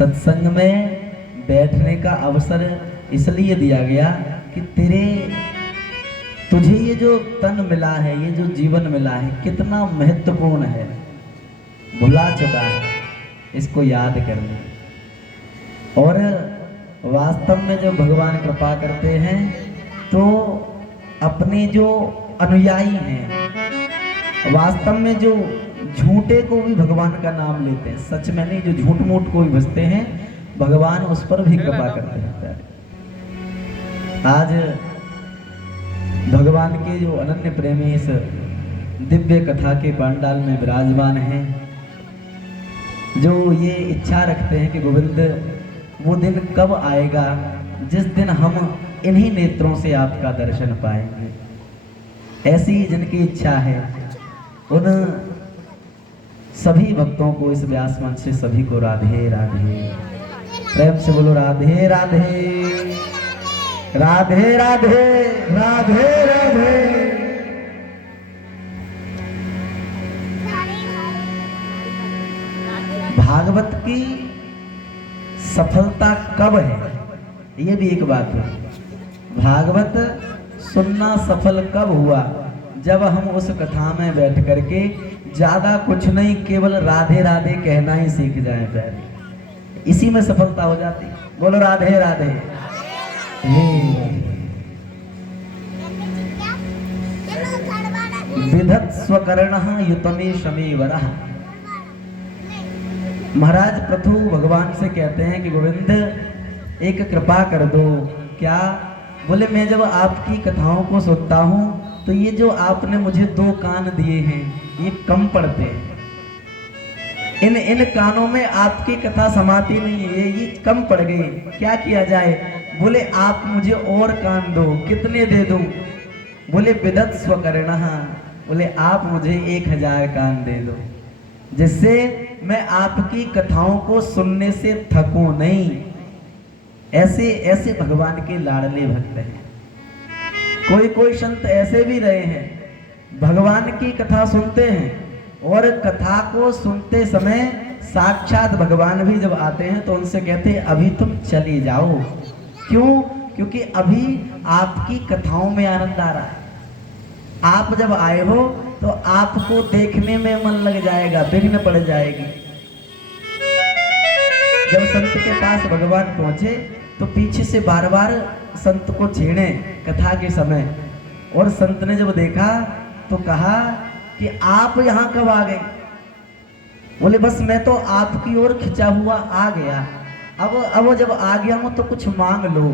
सत्संग में बैठने का अवसर इसलिए दिया गया कि तुझे ये जो तन मिला है, ये जो जीवन मिला है, कितना महत्वपूर्ण है, भुला चुका है, इसको याद कर ले। और वास्तव में जब भगवान कृपा करते हैं तो अपने जो अनुयायी हैं, वास्तव में जो झूठे को भी भगवान का नाम लेते हैं, सच में नहीं, जो झूठ मूठ को भी भजते हैं, भगवान उस पर भी कृपा करते हैं। आज भगवान के जो अनन्य प्रेमी इस दिव्य कथा के पांडाल में विराजमान हैं, जो ये इच्छा रखते हैं कि गोविंद वो दिन कब आएगा जिस दिन हम इन्हीं नेत्रों से आपका दर्शन पाएंगे, ऐसी जिनकी इच्छा है, उन सभी भक्तों को इस व्यास मंच से सभी को राधे राधे, प्रेम से बोलो राधे राधे, राधे राधे, राधे राधे। भागवत की सफलता कब है, ये भी एक बात है। भागवत सुनना सफल कब हुआ, जब हम उस कथा में बैठ करके ज्यादा कुछ नहीं, केवल राधे राधे कहना ही सीख जाए पहले, इसी में सफलता हो जाती। बोलो राधे राधे। विधत स्वकर्ण युतमे शमीवरः। महाराज पृथु भगवान से कहते हैं कि गोविंद एक कृपा कर दो। क्या? बोले मैं जब आपकी कथाओं को सुनता हूँ तो ये जो आपने मुझे 2 कान दिए हैं ये कम पड़ते हैं, इन कानों में आपकी कथा समाती नहीं है, ये कम पड़ गई, क्या किया जाए? बोले आप मुझे और कान दो। कितने दे दूं? बोले विदत स्वकर्णः, बोले आप मुझे 1000 कान दे दो, जिससे मैं आपकी कथाओं को सुनने से थकूं नहीं। ऐसे ऐसे भगवान के लाडले भक्त हैं। कोई संत ऐसे भी रहे हैं, भगवान की कथा सुनते हैं और कथा को सुनते समय साक्षात भगवान भी जब आते हैं तो उनसे कहते हैं अभी तुम चली जाओ। क्यों? क्योंकि अभी आपकी कथाओं में आनंद आ रहा है। आप जब आए हो तो आपको देखने में मन लग जाएगा, विघ्न पड़ जाएगी। जब संत के पास भगवान पहुंचे तो पीछे से बार बार संत को छेड़े कथा के समय, और संत ने जब देखा तो कहा कि आप यहाँ कब आ गए? बोले बस मैं तो आपकी ओर खिंचा हुआ आ गया, अब जब आ गया हूं तो कुछ मांग लो।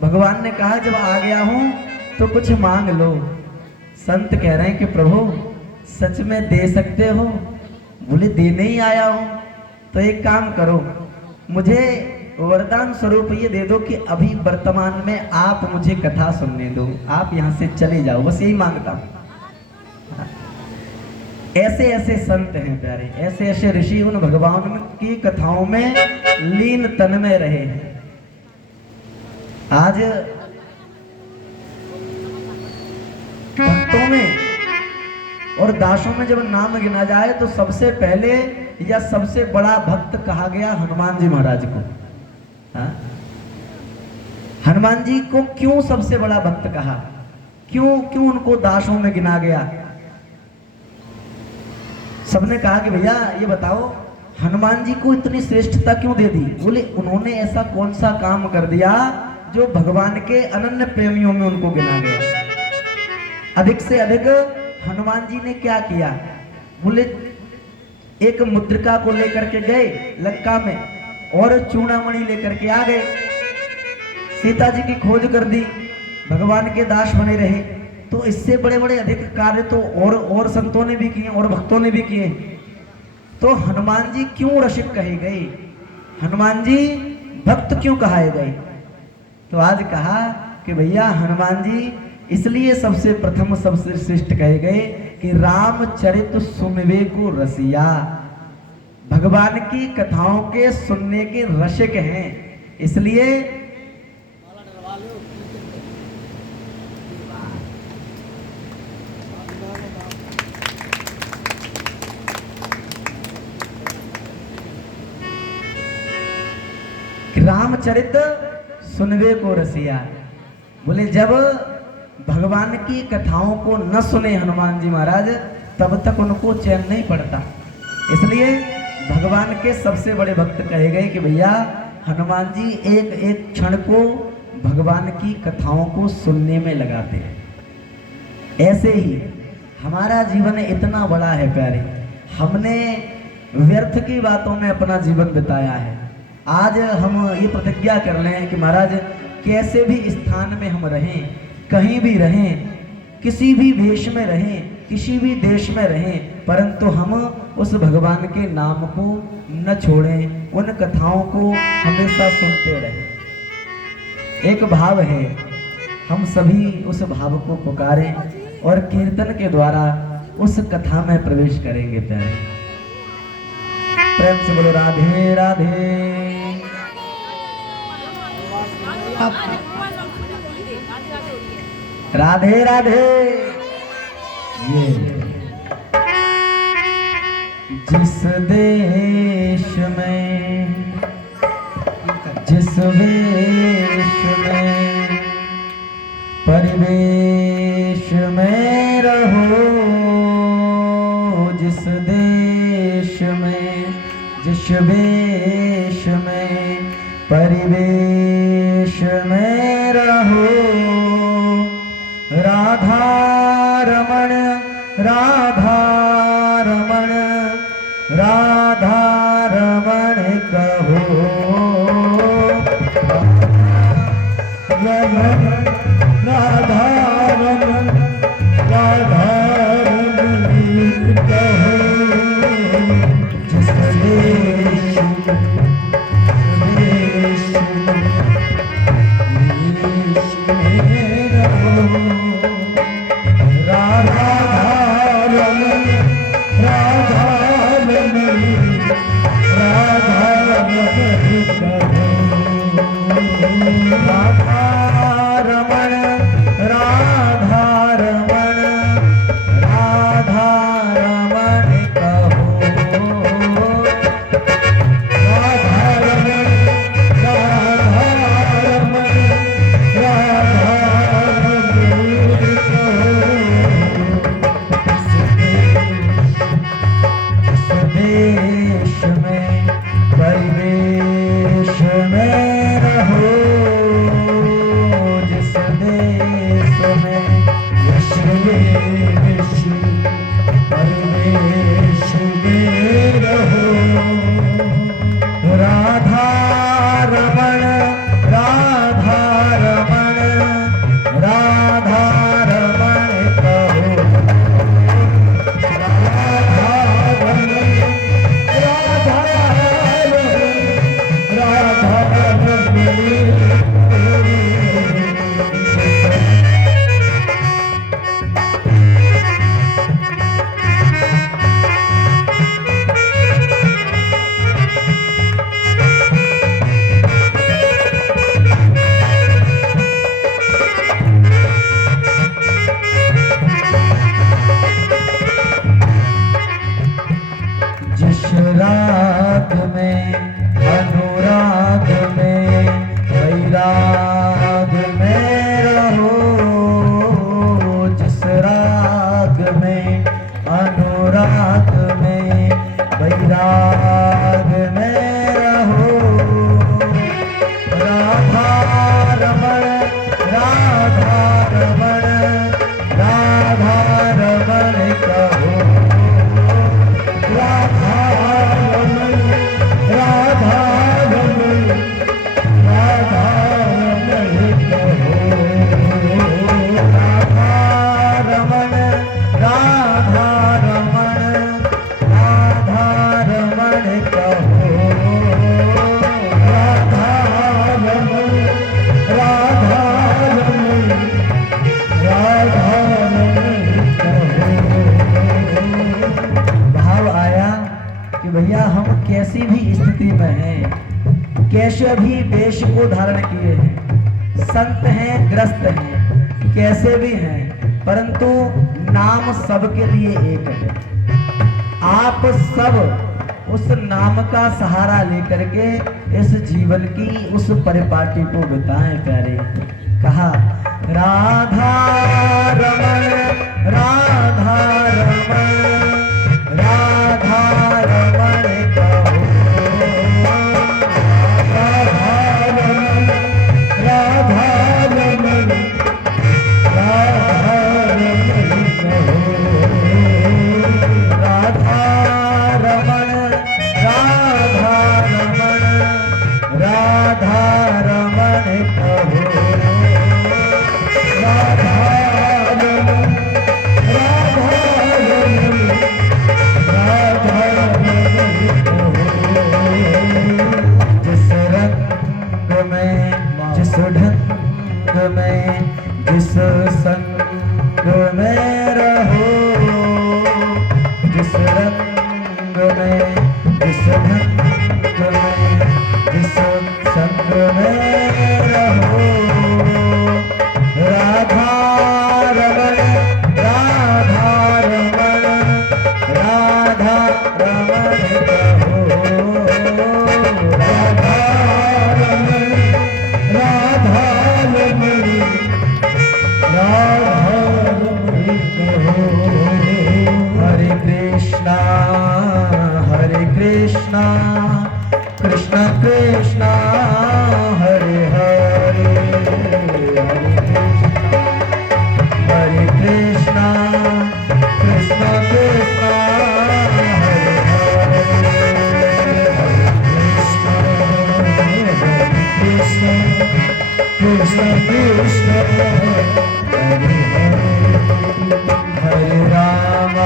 भगवान ने कहा जब आ गया हूं तो कुछ मांग लो। संत कह रहे हैं कि प्रभु सच में दे सकते हो? बोले देने ही आया हूं। तो एक काम करो, मुझे वरदान स्वरूप ये दे दो कि अभी वर्तमान में आप मुझे कथा सुनने दो, आप यहां से चले जाओ, बस यही मांगता हूं। ऐसे ऐसे संत हैं प्यारे, ऐसे ऐसे ऋषि उन भगवान की कथाओं में लीन तन में रहे हैं। आज भक्तों में और दासों में जब नाम गिना जाए तो सबसे पहले या सबसे बड़ा भक्त कहा गया हनुमान जी महाराज को। हाँ? हनुमान जी को क्यों सबसे बड़ा भक्त कहा? क्यों उनको दासों में गिना गया? सबने कहा कि भैया ये बताओ हनुमान जी को इतनी श्रेष्ठता क्यों दे दी? बोले उन्होंने ऐसा कौन सा काम कर दिया जो भगवान के अनन्य प्रेमियों में उनको गिना गया। अधिक से अधिक हनुमान जी ने क्या किया? बोले एक मुद्रिका को लेकर के गए लंका में और चूड़ामणि लेकर के आ गए, सीता जी की खोज कर दी, भगवान के दास बने रहे। तो इससे बड़े बड़े अधिक कार्य तो और संतों ने भी किए और भक्तों ने भी किए। तो हनुमान जी क्यों रसिक कहे गए? हनुमान जी भक्त क्यों कहाए गए? तो आज कहा कि भैया हनुमान जी इसलिए सबसे प्रथम सबसे श्रेष्ठ कहे गए कि रामचरित सुनवे को रसिया, भगवान की कथाओं के सुनने के रसिक हैं। इसलिए रामचरित सुनवे को रसिया। बोले जब भगवान की कथाओं को न सुने हनुमान जी महाराज तब तक उनको चैन नहीं पड़ता। इसलिए भगवान के सबसे बड़े भक्त कहे गए कि भैया हनुमान जी एक एक क्षण को भगवान की कथाओं को सुनने में लगाते हैं। ऐसे ही हमारा जीवन इतना बड़ा है प्यारे, हमने व्यर्थ की बातों में अपना जीवन बिताया है। आज हम ये प्रतिज्ञा कर लें कि महाराज कैसे भी स्थान में हम रहें, कहीं भी रहें, किसी भी वेश में रहें, किसी भी देश में रहें, परंतु हम उस भगवान के नाम को न छोड़ें, उन कथाओं को हमेशा सुनते रहें। एक भाव है, हम सभी उस भाव को पुकारें और कीर्तन के द्वारा उस कथा में प्रवेश करेंगे। प्यारे प्रेम से बोलो राधे राधे। राधे राधे। ये जिस देश में जिस वेश में परिवेश में रहो, जिस देश में जिस वेश में परिवेश में रहो, राधा रमण राधा रमण राधा रमण कहो, राधा रमण राधा रमण कहो, जिस देश में रहो, राधा रमण राधा रमण राधा रमण कहो, राधा रमण राधा रमण राधा रमण कहो, राधा रमण राधा रमण राधा रमण कहो, देश में परिवेश में रहो, जिस देश में यश वेश परिवेश में रहो, राधा रमण राधा रमण राधा रमण कहो, राधा रमण राधा रमण राधा रमण। जिस राग में अनुराग में वैराग में रहो, जिस राग में अनुराग में वैराग में रहो, राधा रमण राधा रमण राधा रमण कहो, राधा रमण राधा रमण राधा रमण कहो, राधा रमण राधा रमण राधा रमण कहो, राधा रमण राधा रमण राधा रमण कहो। भाव आया कि भैया हम कैसी भी स्थिति में हैं, कैसे भी वेश को धारण किए हैं, संत हैं ग्रस्त हैं, कैसे भी हैं, परंतु नाम सबके लिए एक है। आप सब उस नाम का सहारा लेकर के इस जीवन की उस परिपाटी को बिताएं प्यारे। कहा राधा रमण राधा रमण राधा रमण कहो राधा रमण राधा रमण राधा रमण कहो राधा रमण राधा रमण राधा रमण कहो जिस ढंग में जिस संग में रहो जिस रंग में जिस ढंग में जिस संग में रहो राधा रमण राधा रमण राधा रमण कहो राधा रमण राधा रमण राधा रमण कहो हरे कृष्णा कृष्ण कृष्ण हरे हरे हरे कृष्णा कृष्ण कृष्ण हरे हरे कृष्ण कृष्ण कृष्ण हरे हरे हरे राम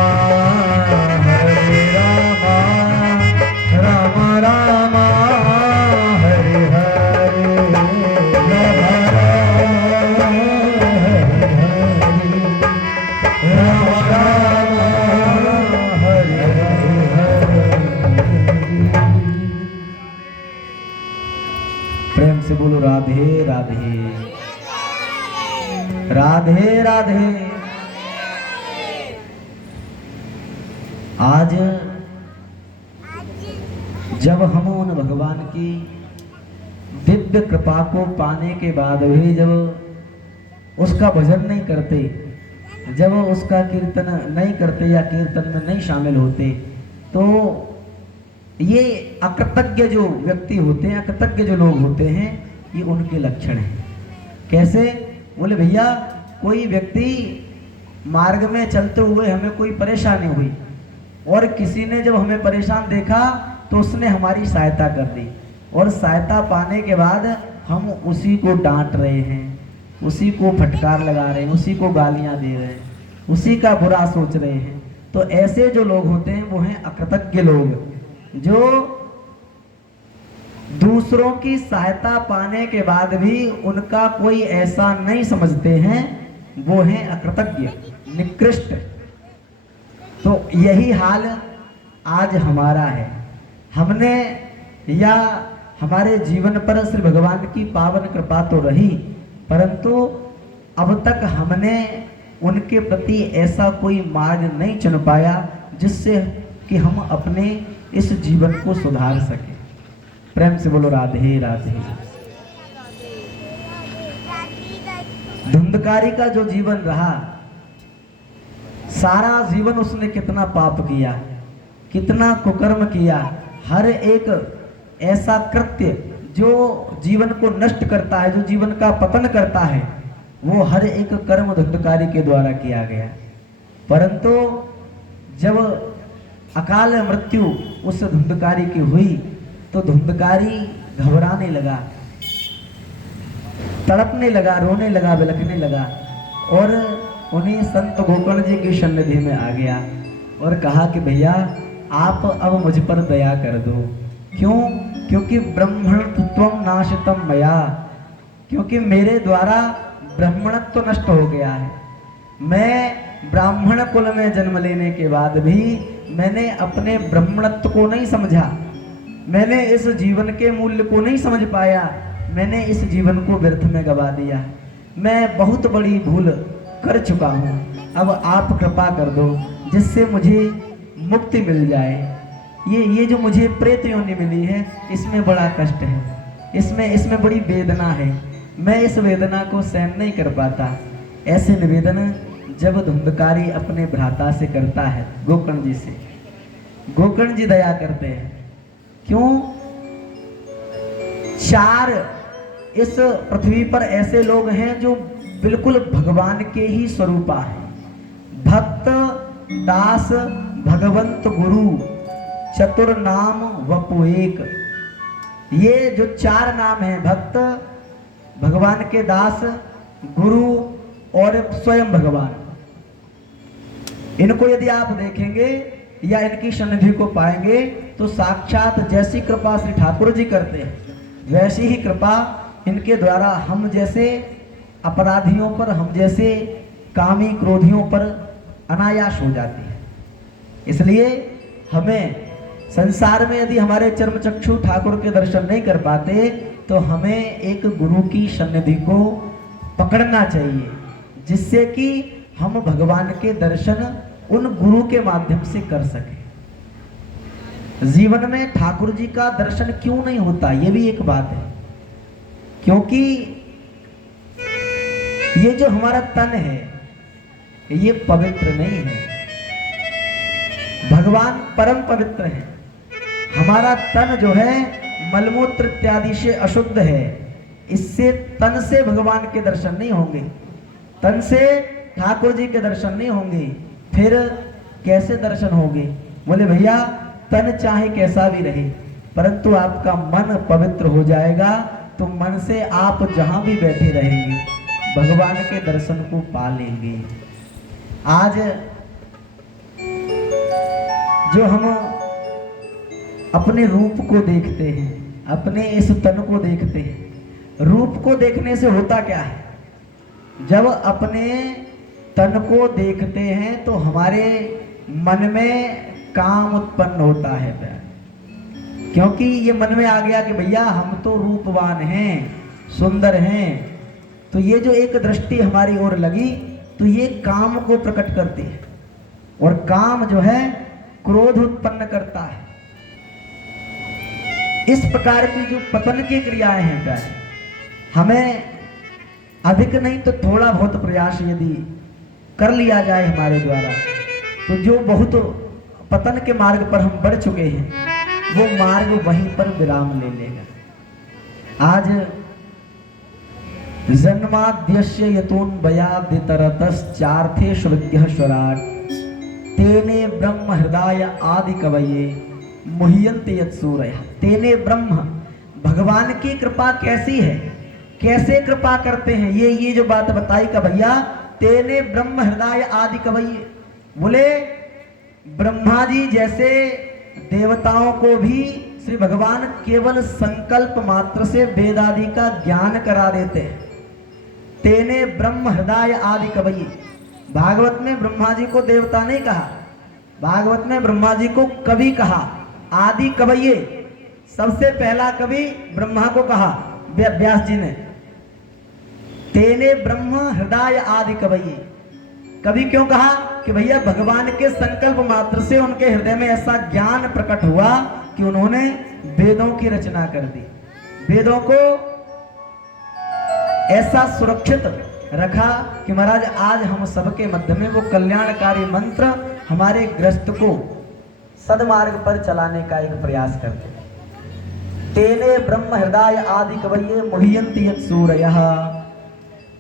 राम राम हरे हरे राम राम हरे हरे प्रेम से बोलो राधे राधे राधे राधे। आज जब हम उन भगवान की दिव्य कृपा को पाने के बाद भी जब उसका भजन नहीं करते, जब उसका कीर्तन नहीं करते या कीर्तन में नहीं शामिल होते, तो ये अकृतज्ञ जो व्यक्ति होते हैं, अकृतज्ञ जो लोग होते हैं, ये उनके लक्षण हैं। कैसे? बोले भैया कोई व्यक्ति मार्ग में चलते हुए हमें कोई परेशानी हुई और किसी ने जब हमें परेशान देखा तो उसने हमारी सहायता कर दी, और सहायता पाने के बाद हम उसी को डांट रहे हैं, उसी को फटकार लगा रहे हैं, उसी को गालियां दे रहे हैं, उसी का बुरा सोच रहे हैं। तो ऐसे जो लोग होते हैं वो हैं अकृतज्ञ लोग, जो दूसरों की सहायता पाने के बाद भी उनका कोई ऐसा नहीं समझते हैं, वो हैं अकृतज्ञ, निकृष्ट। तो यही हाल आज हमारा है। हमने या हमारे जीवन पर श्री भगवान की पावन कृपा तो रही, परंतु अब तक हमने उनके प्रति ऐसा कोई मार्ग नहीं चुन पाया जिससे कि हम अपने इस जीवन को सुधार सके। प्रेम से बोलो राधे राधे। धुंधकारी का जो जीवन रहा, सारा जीवन उसने कितना पाप किया, कितना कुकर्म किया, हर एक ऐसा कृत्य जो जीवन को नष्ट करता है, जो जीवन का पतन करता है, वो हर एक कर्म धुंधकारी के द्वारा किया गया। परंतु जब अकाल मृत्यु उस धुंधकारी की हुई तो धुंधकारी घबराने लगा, तड़पने लगा, रोने लगा, बिलखने लगा, और उन्हीं संत गोकर्ण जी की सन्निधि में आ गया और कहा कि भैया आप अब मुझ पर दया कर दो। क्यों? क्योंकि ब्रह्मणत्वम नाशितम मया, क्योंकि मेरे द्वारा ब्राह्मणत्व नष्ट हो गया है। मैं ब्राह्मण कुल में जन्म लेने के बाद भी मैंने अपने ब्राह्मणत्व को नहीं समझा, मैंने इस जीवन के मूल्य को नहीं समझ पाया, मैंने इस जीवन को व्यर्थ में गवा दिया। मैं बहुत बड़ी भूल कर चुका हूँ, अब आप कृपा कर दो जिससे मुझे मुक्ति मिल जाए। ये जो मुझे प्रेत योनि मिली है, इसमें बड़ा कष्ट है, इसमें बड़ी वेदना है, मैं इस वेदना को सहन नहीं कर पाता। ऐसे निवेदन जब धुंधकारी अपने भ्राता से करता है, गोकर्ण जी से, गोकर्ण जी दया करते हैं। क्यों? 4 इस पृथ्वी पर ऐसे लोग हैं जो बिल्कुल भगवान के ही स्वरूपा है। भक्त, दास, भगवंत, गुरु, चतुर नाम वपु एक। ये जो 4 नाम हैं, भक्त, भगवान के दास, गुरु और स्वयं भगवान, इनको यदि आप देखेंगे या इनकी सन्निधि को पाएंगे तो साक्षात जैसी कृपा श्री ठाकुर जी करते हैं, वैसी ही कृपा इनके द्वारा हम जैसे अपराधियों पर, हम जैसे कामी क्रोधियों पर अनायास हो जाती है। इसलिए हमें संसार में यदि हमारे चर्म चक्षु ठाकुर के दर्शन नहीं कर पाते तो हमें एक गुरु की सन्निधि को पकड़ना चाहिए, जिससे कि हम भगवान के दर्शन उन गुरु के माध्यम से कर सके। जीवन में ठाकुर जी का दर्शन क्यों नहीं होता, ये भी एक बात है। क्योंकि ये जो हमारा तन है ये पवित्र नहीं है, भगवान परम पवित्र है। हमारा तन जो है मलमूत्र इत्यादि से अशुद्ध है, इससे तन से भगवान के दर्शन नहीं होंगे, तन से ठाकुर जी के दर्शन नहीं होंगे। फिर कैसे दर्शन होंगे? बोले भैया तन चाहे कैसा भी रहे, परंतु आपका मन पवित्र हो जाएगा तो मन से आप जहां भी बैठे रहेंगे भगवान के दर्शन को पा लेंगे। आज जो हम अपने रूप को देखते हैं, अपने इस तन को देखते हैं, रूप को देखने से होता क्या है? जब अपने तन को देखते हैं तो हमारे मन में काम उत्पन्न होता है, क्योंकि ये मन में आ गया कि भैया हम तो रूपवान हैं, सुंदर हैं। तो ये जो एक दृष्टि हमारी ओर लगी तो ये काम को प्रकट करती है, और काम जो है क्रोध उत्पन्न करता है। इस प्रकार की जो पतन की क्रियाएं हैं प्यारे, हमें अधिक नहीं तो थोड़ा बहुत प्रयास यदि कर लिया जाए हमारे द्वारा, तो जो बहुत पतन के मार्ग पर हम बढ़ चुके हैं वो मार्ग वहीं पर विराम ले लेगा। आज जन्माद्यस्य यतोन्वयादितरतश्चार्थे श्रुत्यः स्वराट् तेने ब्रह्म हृदय आदि कवये मुह्यन्ते यत्सूरयः। तेने ब्रह्म, भगवान की कृपा कैसी है, कैसे कृपा करते हैं, ये जो बात बताई का भैया, तेने ब्रह्म हृदय आदि कवये। बोले ब्रह्मा जी जैसे देवताओं को भी श्री भगवान केवल संकल्प मात्र से वेद आदि का ज्ञान करा देते हैं। तेने ब्रह्म हृदय आदि कवये। भागवत में ब्रह्मा जी को देवता नहीं कहा, भागवत में ब्रह्मा जी को कवि कहा, आदि कवये। सबसे पहला कवि ब्रह्मा को कहा व्यास जी ने, तेने ब्रह्म हृदय आदि कवये। कवि क्यों कहा? कि भैया भगवान के संकल्प मात्र से उनके हृदय में ऐसा ज्ञान प्रकट हुआ कि उन्होंने वेदों की रचना कर दी, वेदों को ऐसा सुरक्षित रखा कि महाराज आज हम सबके मध्य में वो कल्याणकारी मंत्र हमारे ग्रस्त को सदमार्ग पर चलाने का एक प्रयास करते। तेने ब्रह्म हृदय आदि कवये मुह्यन्ति यत्सूरयः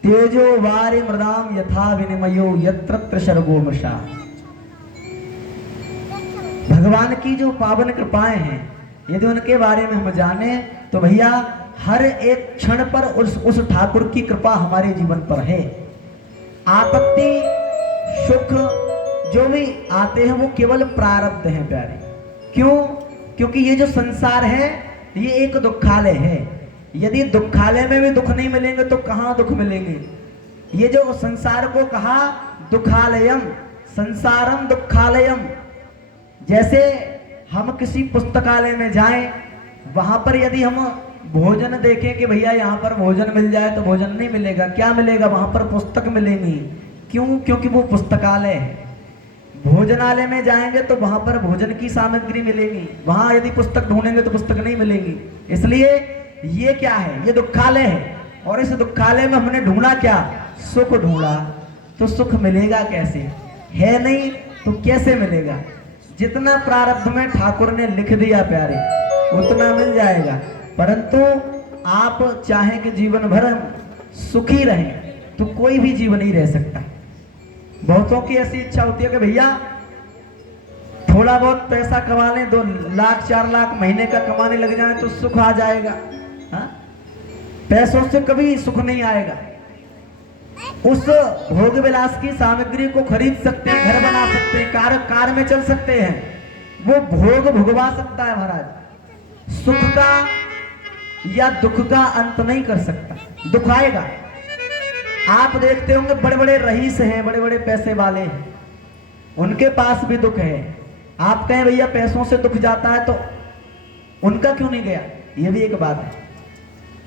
तेजो वारि मृदाम यथा विनिमयो यत्र सर्गो मृषा। भगवान की जो पावन कृपाएं हैं यदि उनके बारे में हम जाने तो भैया हर एक क्षण पर उस ठाकुर की कृपा हमारे जीवन पर है। आपत्ति सुख जो भी आते हैं वो केवल प्रारब्ध हैं प्यारे। क्यों? क्योंकि ये जो संसार है ये एक दुखालय है। यदि दुखालय में भी दुख नहीं मिलेंगे तो कहां दुख मिलेंगे? ये जो संसार को कहा दुखालयम, संसारम दुखालयम। जैसे हम किसी पुस्तकालय में जाएं, वहां पर यदि हम भोजन देखें कि भैया यहाँ पर भोजन मिल जाए तो भोजन नहीं मिलेगा। क्या मिलेगा? वहां पर पुस्तक मिलेंगी। क्यों? क्योंकि वो पुस्तकालय है। भोजनालय में जाएंगे तो वहां पर भोजन की सामग्री मिलेगी, वहां यदि पुस्तक ढूंढेंगे तो पुस्तक नहीं मिलेगी। इसलिए ये क्या है, ये दुखालय है। और इस दुखालय में हमने ढूंढा क्या, सुख ढूंढा। तो सुख मिलेगा कैसे, है नहीं तो कैसे मिलेगा। जितना प्रारब्ध में ठाकुर ने लिख दिया प्यारे उतना मिल जाएगा। परंतु आप चाहें कि जीवन भर सुखी रहें तो कोई भी जीवन नहीं रह सकता। बहुतों की ऐसी इच्छा होती है कि भैया थोड़ा बहुत पैसा कमा लें, 2 लाख 4 लाख महीने का कमाने लग जाए तो सुख आ जाएगा। हाँ? पैसों से कभी सुख नहीं आएगा। उस भोग विलास की सामग्री को खरीद सकते हैं, घर बना सकते हैं, कार में चल सकते हैं, वो भोग भुगवा सकता है महाराज। सुख का या दुख का अंत नहीं कर सकता, दुख आएगा। आप देखते होंगे बड़े बड़े रईस हैं, बड़े बड़े पैसे वाले हैं, उनके पास भी दुख है। आप कहें भैया पैसों से दुख जाता है तो उनका क्यों नहीं गया, ये भी एक बात है।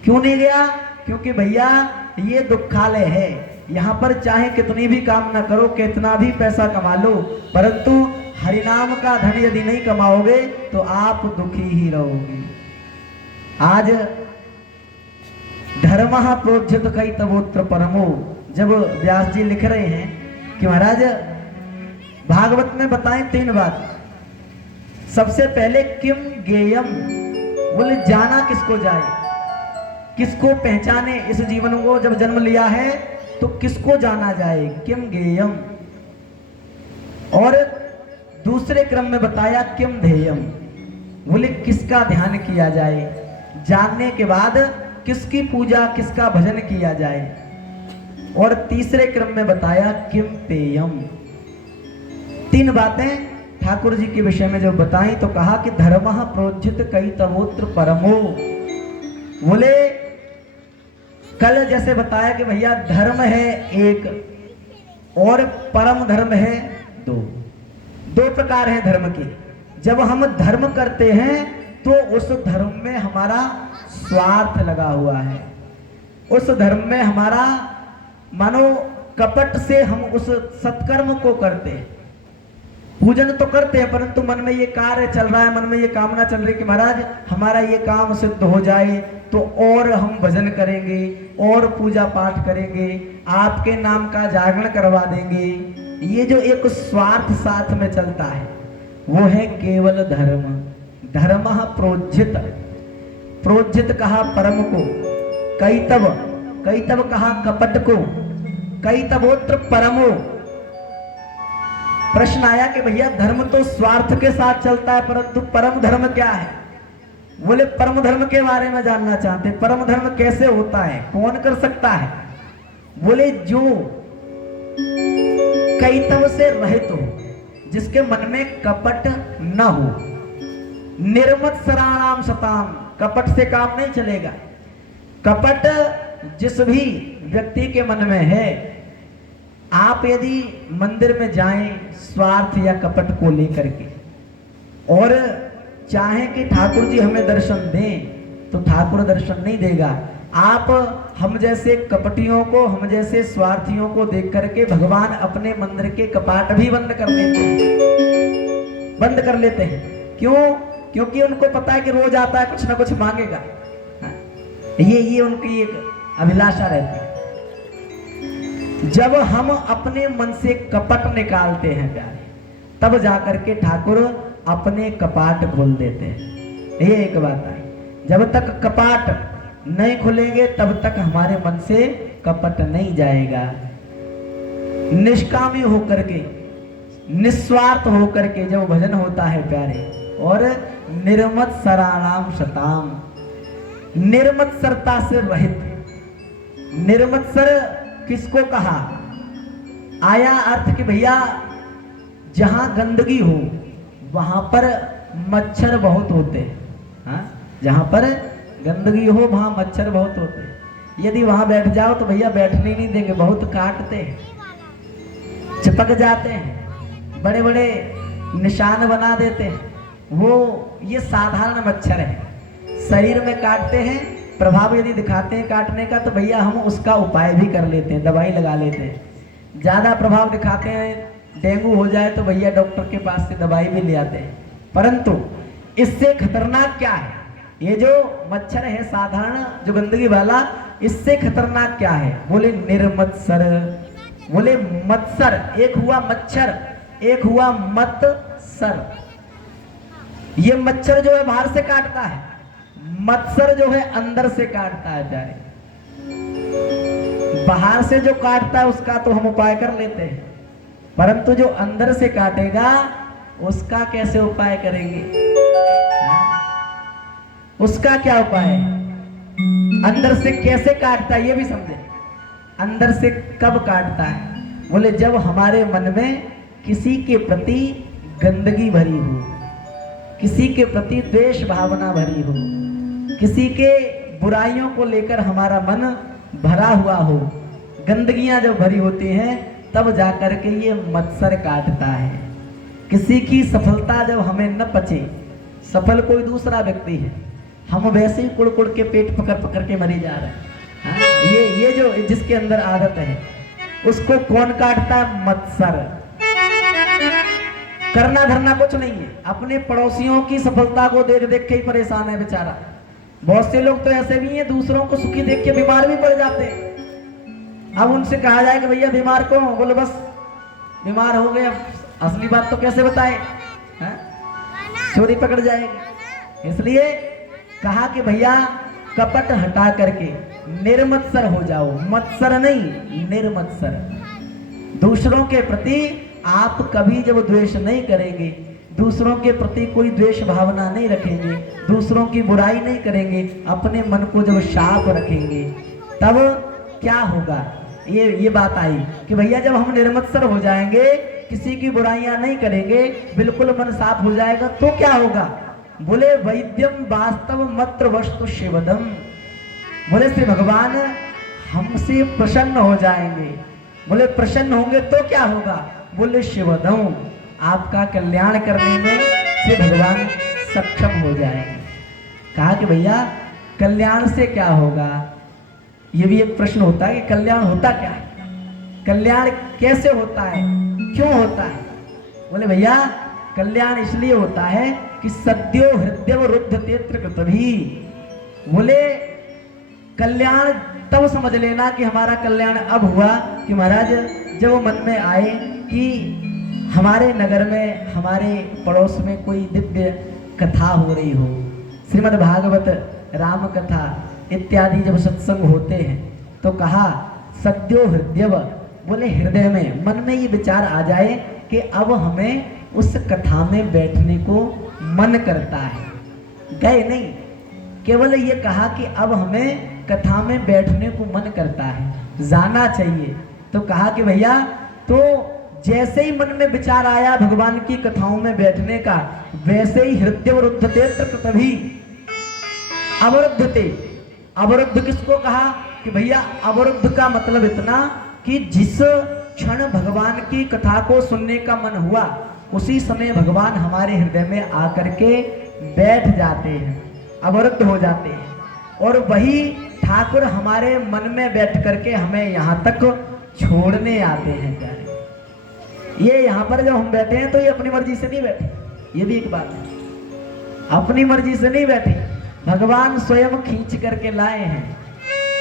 क्यों नहीं गया, क्योंकि भैया ये दुखालय है। यहाँ पर चाहे कितनी भी कामना करो, कितना भी पैसा कमा लो, परंतु हरिनाम का धन यदि नहीं कमाओगे तो आप दुखी ही रहोगे। आज धर्म प्रोज्झित कई तवोत्र परमो, जब व्यास जी लिख रहे हैं कि महाराज भागवत में बताएं 3 बात। सबसे पहले किम गेयम, बोले जाना किसको जाए, किसको पहचाने। इस जीवन को जब जन्म लिया है तो किसको जाना जाए, किम गेयम। और दूसरे क्रम में बताया किम ध्येयम, बोले किसका ध्यान किया जाए, जानने के बाद किसकी पूजा किसका भजन किया जाए। और तीसरे क्रम में बताया किम पेयम। 3 बातें ठाकुर जी के विषय में जब बताई तो कहा कि धर्मः प्रोज्झित कई तवोत्र परमो। बोले कल जैसे बताया कि भैया धर्म है एक और परम धर्म है 2 प्रकार है धर्म के। जब हम धर्म करते हैं तो उस धर्म में हमारा स्वार्थ लगा हुआ है, उस धर्म में हमारा मानो कपट से हम उस सत्कर्म को करते हैं। पूजन तो करते हैं परंतु मन में ये कार्य चल रहा है, मन में ये कामना चल रही है कि महाराज हमारा ये काम सिद्ध हो जाए तो और हम भजन करेंगे और पूजा पाठ करेंगे, आपके नाम का जागरण करवा देंगे। ये जो एक स्वार्थ साथ में चलता है वो है केवल धर्म। धर्मः प्रोज्झित, प्रोज्झित कहा परम को, कैतव कहा कपट को, कैतवोत्र परमो। प्रश्न आया कि भैया धर्म तो स्वार्थ के साथ चलता है परंतु परम धर्म क्या है। बोले परम धर्म के बारे में जानना चाहते, परम धर्म कैसे होता है, कौन कर सकता है। बोले जो कैतव से रहित हो, जिसके मन में कपट न हो, निर्मत्सराणाम सताम, कपट से काम नहीं चलेगा। कपट जिस भी व्यक्ति के मन में है, आप यदि मंदिर में जाएं स्वार्थ या कपट को लेकर के और चाहें कि ठाकुर जी हमें दर्शन दें तो ठाकुर दर्शन नहीं देगा। आप हम जैसे कपटियों को, हम जैसे स्वार्थियों को देख करके भगवान अपने मंदिर के कपाट भी बंद कर लेते हैं। क्यों? क्योंकि उनको पता है कि रोज आता है कुछ ना कुछ मांगेगा। ये उनकी एक अभिलाषा रहती है। जब हम अपने मन से कपट निकालते हैं प्यारे, तब जाकर के ठाकुर अपने कपाट खोल देते हैं। ये एक बात है। जब तक कपाट नहीं खुलेंगे तब तक हमारे मन से कपट नहीं जाएगा। निष्कामी होकर के, निस्वार्थ होकर के जब भजन होता है प्यारे, और निर्मत्सराणाम शताम, निर्मत्सरता से रहित। निर्मत्सर किसको कहा? आया अर्थ कि भैया जहां गंदगी हो वहां पर मच्छर बहुत होते हैं। हाँ? जहां पर गंदगी हो वहां मच्छर बहुत होते हैं। यदि वहां बैठ जाओ तो भैया बैठने नहीं देंगे, बहुत काटते हैं, चिपक जाते हैं, बड़े बड़े निशान बना देते हैं। वो ये साधारण मच्छर है, शरीर में काटते हैं, प्रभाव यदि दिखाते हैं काटने का तो भैया हम उसका उपाय भी कर लेते हैं, दवाई लगा लेते हैं। ज़्यादा प्रभाव दिखाते हैं डेंगू हो जाए तो भैया डॉक्टर के पास से दवाई भी ले आते हैं, परंतु इससे खतरनाक क्या है? ये जो मच्छर है साधारण जो गंदगी वाला, इससे खतरनाक क्या है? बोले निर्मत्सर। बोले मत्सर, एक हुआ मच्छर, एक हुआ मत्सर। ये मच्छर जो है बाहर से काटता है, मत्सर जो है अंदर से काटता है प्यारे। बाहर से जो काटता है उसका तो हम उपाय कर लेते हैं, परंतु जो अंदर से काटेगा उसका कैसे उपाय करेंगे? उसका क्या उपाय है? अंदर से कैसे काटता है ये भी समझे। अंदर से कब काटता है? बोले जब हमारे मन में किसी के प्रति गंदगी भरी हो, किसी के प्रति द्वेष भावना भरी हो, किसी के बुराइयों को लेकर हमारा मन भरा हुआ हो, गंदगियां जब भरी होती हैं तब जाकर के ये मत्सर काटता है। किसी की सफलता जब हमें न पचे, सफल कोई दूसरा व्यक्ति है, हम वैसे ही कुड़ कुड़ के पेट पकड़ पकड़ के मरे जा रहे हैं। हाँ? ये जो जिसके अंदर आदत है उसको कौन काटता है? मत्सर। करना धरना कुछ नहीं है, अपने पड़ोसियों की सफलता को देख देख के ही परेशान है बेचारा। बहुत से लोग तो ऐसे भी हैं दूसरों को सुखी देख के बीमार भी पड़ जाते हैं। अब उनसे कहा जाए कि भैया बीमार को, बोले बस बीमार हो गए, असली बात तो कैसे बताए, चोरी पकड़ जाएगी। इसलिए कहा कि भैया कपट हटा करके निर्मत्सर हो जाओ, मत्सर नहीं निर्मत्सर। दूसरों के प्रति आप कभी जब द्वेष नहीं करेंगे, दूसरों के प्रति कोई द्वेष भावना नहीं रखेंगे, दूसरों की बुराई नहीं करेंगे, अपने मन को जब साफ रखेंगे तब क्या होगा? ये बात आई कि भैया जब हम निर्मत्सर हो जाएंगे, किसी की बुराइयां नहीं करेंगे, बिल्कुल मन साफ हो जाएगा तो क्या होगा? बोले वैद्यम वास्तव मत्र वस्तु शिवदम। बोले श्री भगवान हमसे प्रसन्न हो जाएंगे। बोले प्रसन्न होंगे तो क्या होगा? बोले शिवदम, आपका कल्याण करने में श्री भगवान सक्षम हो जाएंगे। कहा कि भैया कल्याण से क्या होगा? ये भी एक प्रश्न होता है कि कल्याण होता क्या है, कल्याण कैसे होता है, क्यों होता है? बोले भैया कल्याण इसलिए होता है कि सद्यो हृदय रुद्ध तेत्र कृतभी। बोले कल्याण तब समझ लेना कि हमारा कल्याण अब हुआ कि महाराज जब मन में आए कि हमारे नगर में, हमारे पड़ोस में कोई दिव्य कथा हो रही हो, श्रीमद् भागवत, राम कथा इत्यादि जब सत्संग होते हैं तो कहा सद्यो हृदय। बोले हृदय में, मन में ये विचार आ जाए कि अब हमें उस कथा में बैठने को मन करता है। गए नहीं, केवल ये कहा कि अब हमें कथा में बैठने को मन करता है, जाना चाहिए। तो कहा कि भैया तो जैसे ही मन में विचार आया भगवान की कथाओं में बैठने का, वैसे ही हृदय रुद्धते तभी अवरुद्धते। अवरुद्ध किसको कहा? कि भैया अवरुद्ध का मतलब इतना कि जिस क्षण भगवान की कथा को सुनने का मन हुआ उसी समय भगवान हमारे हृदय में आकर के बैठ जाते हैं, अवरुद्ध हो जाते हैं, और वही ठाकुर हमारे मन में बैठ करके हमें यहाँ तक छोड़ने आते हैं। प्यारे ये यहाँ पर जब हम बैठे हैं तो ये अपनी मर्जी से नहीं बैठे, ये भी एक बात है, अपनी मर्जी से नहीं बैठे, भगवान स्वयं खींच करके लाए हैं,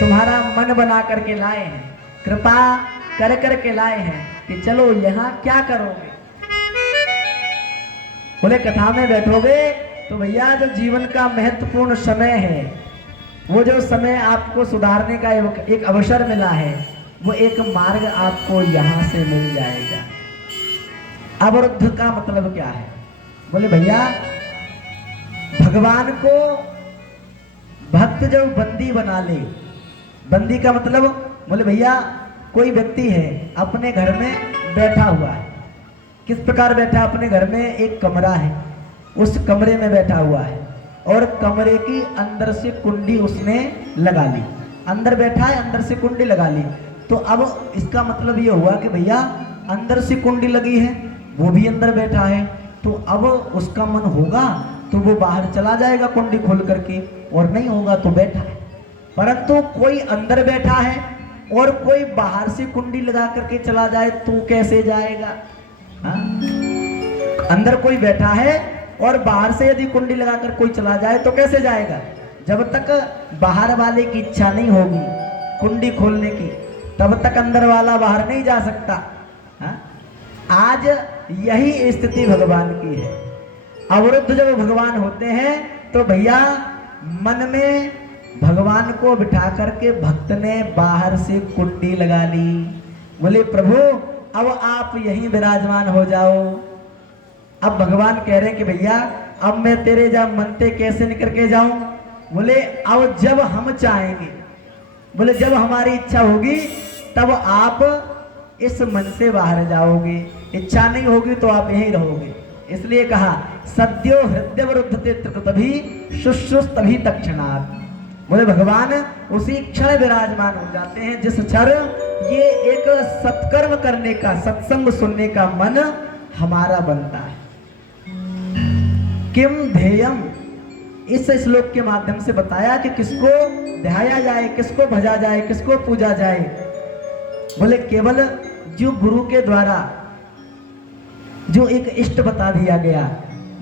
तुम्हारा मन बना करके लाए हैं, कृपा कर करके लाए हैं कि चलो यहाँ क्या करोगे। बोले कथा में बैठोगे तो भैया जो जीवन का महत्वपूर्ण समय है, वो जो समय आपको सुधारने का एक अवसर मिला है, वो एक मार्ग आपको यहाँ से मिल जाएगा। अवरुद्ध का मतलब क्या है? बोले भैया भगवान को भक्त जब बंदी बना ले, बंदी का मतलब बोले भैया कोई व्यक्ति है अपने घर में बैठा हुआ है, किस प्रकार बैठा? अपने घर में एक कमरा है, उस कमरे में बैठा हुआ है और कमरे की अंदर से कुंडी उसने लगा ली, अंदर बैठा है अंदर से कुंडी लगा ली। तो अब इसका मतलब ये हुआ कि भैया अंदर से कुंडी लगी है, वो भी अंदर बैठा है, तो अब उसका मन होगा तो वो बाहर चला जाएगा कुंडी खोल करके, और नहीं होगा तो बैठा है। परंतु कोई अंदर बैठा है और कोई बाहर से कुंडी लगा करके चला जाए तो कैसे जाएगा? हाँ? अंदर कोई बैठा है और बाहर से यदि कुंडी लगाकर कोई चला जाए तो कैसे जाएगा? जब तक बाहर वाले की इच्छा नहीं होगी कुंडी खोलने की, तब तक अंदर वाला बाहर नहीं जा सकता। हाँ? आज यही स्थिति भगवान की है। अवरुद्ध जब भगवान होते हैं तो भैया मन में भगवान को बिठा करके भक्त ने बाहर से कुंडी लगा ली। बोले प्रभु अब आप यहीं विराजमान हो जाओ। अब भगवान कह रहे हैं कि भैया अब मैं तेरे जब मनते कैसे निकल के जाऊं? बोले अब जब हम चाहेंगे, बोले जब हमारी इच्छा होगी तब आप इस मन से बाहर जाओगे, इच्छा नहीं होगी तो आप यहीं रहोगे। इसलिए कहा सद्यो हृदय वरुद्धते तभी शुश्रूष तभी तत्क्षणात्। बोले भगवान उसी क्षण विराजमान हो जाते हैं जिस क्षण ये एक सत्कर्म करने का, सत्संग सुनने का मन हमारा बनता है। किम ध्येयम, इस श्लोक के माध्यम से बताया कि किसको ध्याया जाए, किसको भजा जाए, किसको पूजा जाए। बोले केवल जो गुरु के द्वारा जो एक इष्ट बता दिया गया,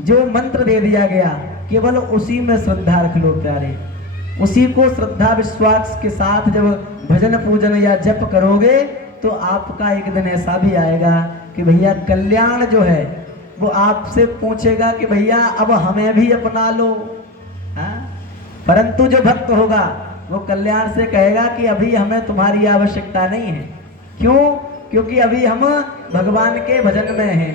जो मंत्र दे दिया गया, केवल उसी में श्रद्धा रख लो प्यारे। उसी को श्रद्धा विश्वास के साथ जब भजन पूजन या जप करोगे तो आपका एक दिन ऐसा भी आएगा कि भैया कल्याण जो है वो आपसे पूछेगा कि भैया अब हमें भी अपना लो। हाँ? परंतु जो भक्त होगा वो कल्याण से कहेगा कि अभी हमें तुम्हारी आवश्यकता नहीं है। क्यों? क्योंकि अभी हम भगवान के भजन में हैं,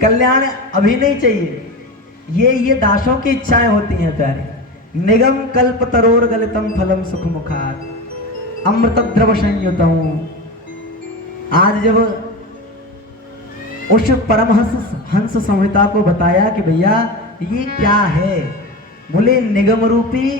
कल्याण अभी नहीं चाहिए। ये दासों की इच्छाएं होती हैं प्यारे। निगम कल्प तरोर गलितम फलम सुख मुखात अमृत द्रव संयुतम। आज जब उस परमहंस हंस संहिता को बताया कि भैया ये क्या है, बोले निगम रूपी